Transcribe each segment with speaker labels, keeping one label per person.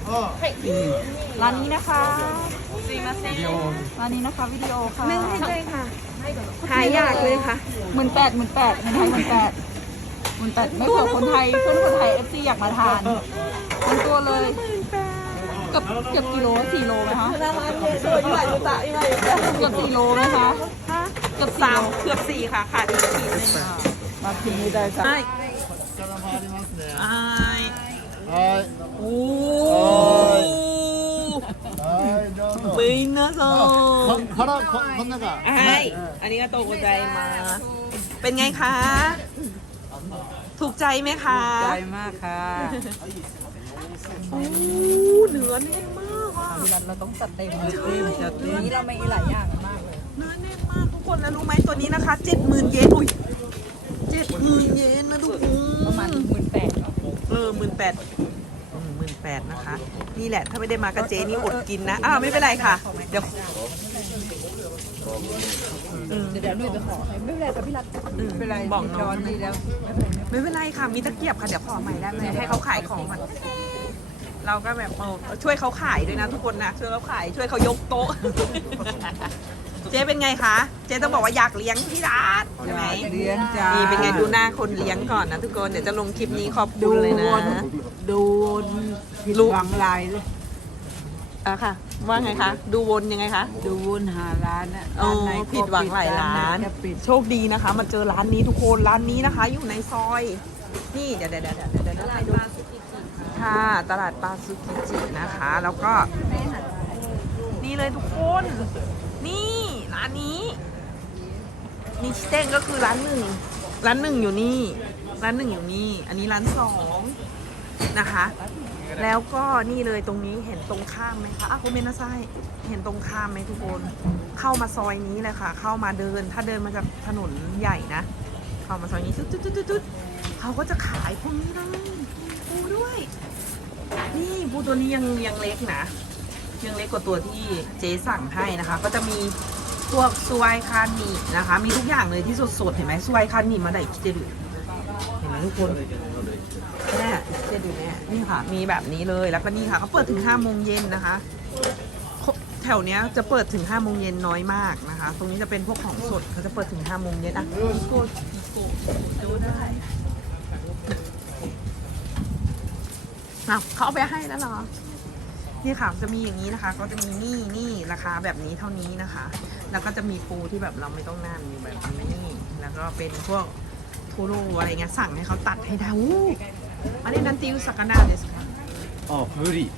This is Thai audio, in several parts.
Speaker 1: ร้านนี้นะคะร้านนี้นะคะวิดีโอค่ะ
Speaker 2: นึ่งให้ด้วยค่ะหายากเลยค่ะ
Speaker 1: 18,000เงินไทย18,000ไม่เผื่อคนไทยเพื่อนคนไทยFCอยากมาทานเป็นตัวเลยเกือบกิโล4 โลไหมคะเกือบ4 โลไหมคะเกือบ4ค่ะขาดอีกขีดนึงมาที่นี่ได้ค่ะโอ้みんなさん
Speaker 3: こんなか
Speaker 1: อันนี้ก็โตกใจมา เป็นไงคะ ถูกใจไหมคะ
Speaker 2: ใจมากค่ะ
Speaker 1: โอ้เนื้อแน่นมากอ่ะ
Speaker 2: เราต้องจัดเต็มจัดเต็มนี้เราไม่หลายอย่างมากเลย
Speaker 1: เนื้อแน่นมากทุกคนแล้วรู้ไหมตัวนี้นะคะ70,000 เยนอุ้ย70,000 เยนนะทุกคน
Speaker 2: ประมาณ
Speaker 1: 18,000นะคะนี่แหละถ้าไม่ได้มากับเจนี่อดกินนะไม่เป็นไรค่ะเดี๋ยว
Speaker 2: หนูจะขอไม่เป็นไรค่ะพี่รัตไม่เป็นไร
Speaker 1: บอกน้อง
Speaker 2: ดีแล้ว
Speaker 1: ไม่เป็นไรค่ะมีตะเกียบค่ะเดี๋ยวขอใหม่ได้ไหมให้เขาขายของก่อนเราก็แบบช่วยเขาขายด้วยนะทุกคนนะช่วยเขาขายช่วยเขายกโต๊ะเจ๊เป็นไงคะเจ๊ต้องบอกว่าอยากเลี้ยงพี่รัตใช่ไหม
Speaker 2: เลี้ยงจ้า
Speaker 1: นี่เป็นไงดูหน้าคนเลี้ยงก่อนนะทุกคนเดี๋ยวจะลงคลิปนี้ขอบคุณเลยนะ
Speaker 2: ดูผิดหวังลายเลย
Speaker 1: ค่ะว่าไงคะดูวนยังไงคะ
Speaker 2: ดูวนหาร้านอะ
Speaker 1: ผิดหวังหลายร้านโชคดีนะคะมาเจอร้านนี้ทุกคนร้านนี้นะคะอยู่ในซอยนี่เดี๋ยวให้ดูค่ะตลาดปลาซุกิจินะคะแล้วก็นี่เลยทุกคนนี่ร้านนี้นิชิเต้งก็คือร้านหนึ่งอยู่นี่ร้านหนึ่งอยู่นี่อันนี้ร้าน2นะคะแล้วก็นี่เลยตรงนี้เห็นตรงข้ามไหมคะคุณเมนาไซเห็นตรงข้ามไหมทุกคนเข้ามาซอยนี้เลยค่ะเข้ามาเดินถ้าเดินมาจากถนนใหญ่นะเข้ามาซอยนี้ตุ๊ดเขาก็จะขายพวกนี้เลยปูด้วยนี่ปูตัวนี้ยังเล็กนะยังเล็กกว่าตัวที่เจ๊สั่งให้นะคะก็จะมีพวกซวยคานินะคะมีทุกอย่างเลยที่สดๆเห็นไหมซวยคานิมาได้คิดดูเห็นไหมทุกคนแน่จะดูเนี่ยนี่ค่ะมีแบบนี้เลยแล้วก็นี่ค่ะเขาเปิดถึง5 โมงเย็นนะคะแถวเนี้ยจะเปิดถึง5 โมงเย็นน้อยมากนะคะตรงนี้จะเป็นพวกของสดเขาจะเปิดถึง5 โมงเย็นดูได้เขาเอาไปให้แล้วเหรอนี่ค่ะจะมีอย่างนี้นะคะก็จะมีนี่ราคาแบบนี้เท่านี้นะคะแล้วก็จะมีปูที่แบบเราไม่ต้องนั่นอยู่แบบนี้แล้วก็เป็นพวกทูโรอะไรเงี้ยสั่งให้เขาตัดให้ได้อันนี้นันติวสักนาเดสค่ะ
Speaker 3: ブリ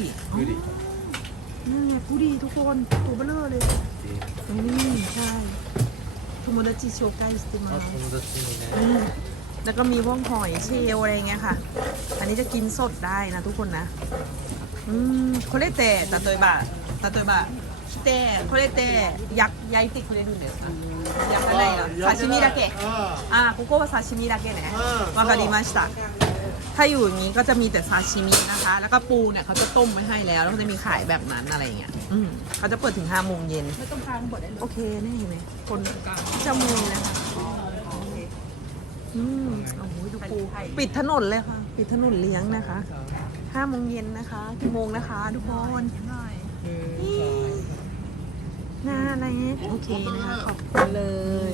Speaker 1: นี่ไงผู้ดีทุกคนตัวเบลอเลยนี่ใช่ทูโมดาจิโชไกสติมาแล้วก็มีพวกหอยเชลอะไรเงี้ยค่ะอันนี้จะกินสดได้นะทุกคนนะこれって例えば来てこれって焼いてくれるんですか焼かないの刺身だけここは刺身だけねわかりましたถ้าอยู่อย่างนี้ก็จะมีแต่ซาชิมินะคะแล้วก็ปูเนี่ยเขาจะต้มไว้ให้แล้วก็จะมีขายแบบนั้นอะไรเงี้ยเขาจะเปิดถึง5 โมงเย็นไม่ต้องทานหมดได้เลยโอเคนี่เห็นไหมคนจะมือนะคะโอ้โหดูปูปิดถนนเลยค่ะปิดถนนเลี้ยงนะคะ5 โมงเย็นนะคะกี่โมงนะคะทุกคนนี่งานอะไรเนี่ยโอเคนะคะขอบคุณเลย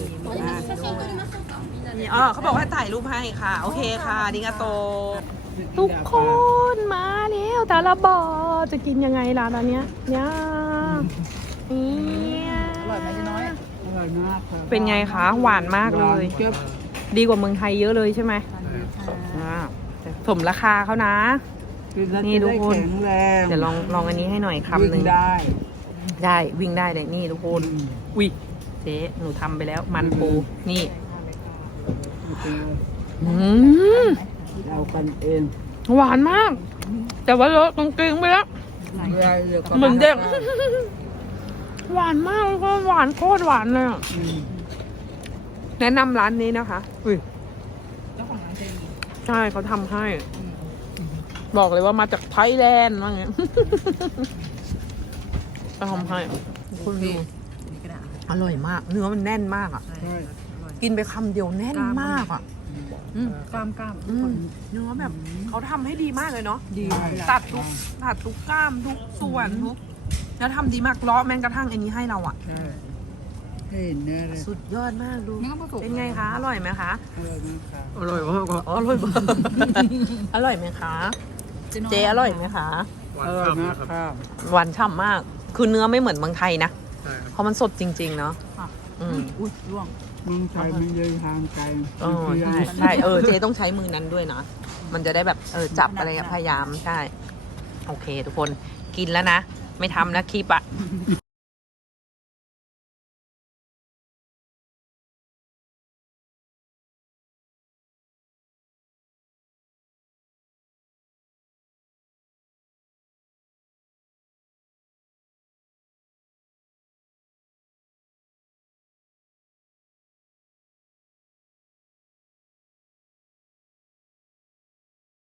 Speaker 1: นี่เขาบอกว่าถ่ายรูปให้ค่ะโอเคค่ะดิงาโตทุกคนมาแล้วแต่ละบอจะกินยังไงล่ะตอนเนี้ยเนี่ย
Speaker 2: อร่อยไหมจ๊น้อยอร่อยมากค่ะ
Speaker 1: เป็นไงคะหวานมากเลยดีกว่าเมืองไทยเยอะเลยใช่ไหมสมราคาเขานะนี่ทุกคนเดี๋ยวลองอันนี้ให้หน่อยคำหนึ่งได้วิ่งได้เลยนี่ทุกคนอุ้ยเจ๊หนูทำไปแล้วมันปูนี่
Speaker 2: เรากันเอง
Speaker 1: หวานมากแต่ว่าเลอะตรงกลางไปแล้วเหมือนเด็กหวานมากเลยหวานโคตรหวานเลยแนะนำร้านนี้นะคะใช่เขาทำให้บอกเลยว่ามาจากไทยแลนด์ว่าอย่างเงี้ยทำให้คุณดูอร่อยมากเนื้อมันแน่นมากอ่ะกินไปคำเดียวแน่นมากอ่ะ
Speaker 2: กล้ามกล้าม
Speaker 1: อืมเนื้อแบบเขาทำให้ดีมากเลยเนาะ
Speaker 2: ดี
Speaker 1: ตัดทุกกล้ามทุกส่วนทุกแล้วทำดีมากล้อแม้กระทั่งอันนี้ให้เราอ่ะ
Speaker 2: ใช่ให้เห็นเนื้อเลย
Speaker 1: สุดยอดมากดู
Speaker 2: ไม่ต้องผสม
Speaker 1: เป็นไงคะ อร่อยไหมคะ
Speaker 2: อร่อยมากค่ะ
Speaker 1: อร่อยมากอร่อยไหมคะ เจอร่อยไหมคะ
Speaker 2: อร่อยมากค่ะ
Speaker 1: หวานฉ่ำมาก คือเนื้อไม่เหมือนเมืองไทยนะ เพราะมันสดจริง ๆ เนาะอืม
Speaker 2: อุ้ยร่วงเมืองไทยมันเดินทางไกล
Speaker 1: ใช่ใช่เจต้องใช้มือนั้นด้วยนะ มันจะได้แบบจับอะไรอะพยายามใช่ โอเค ทุกคนกินแล้วนะ ไม่ทำนะคลิปอะ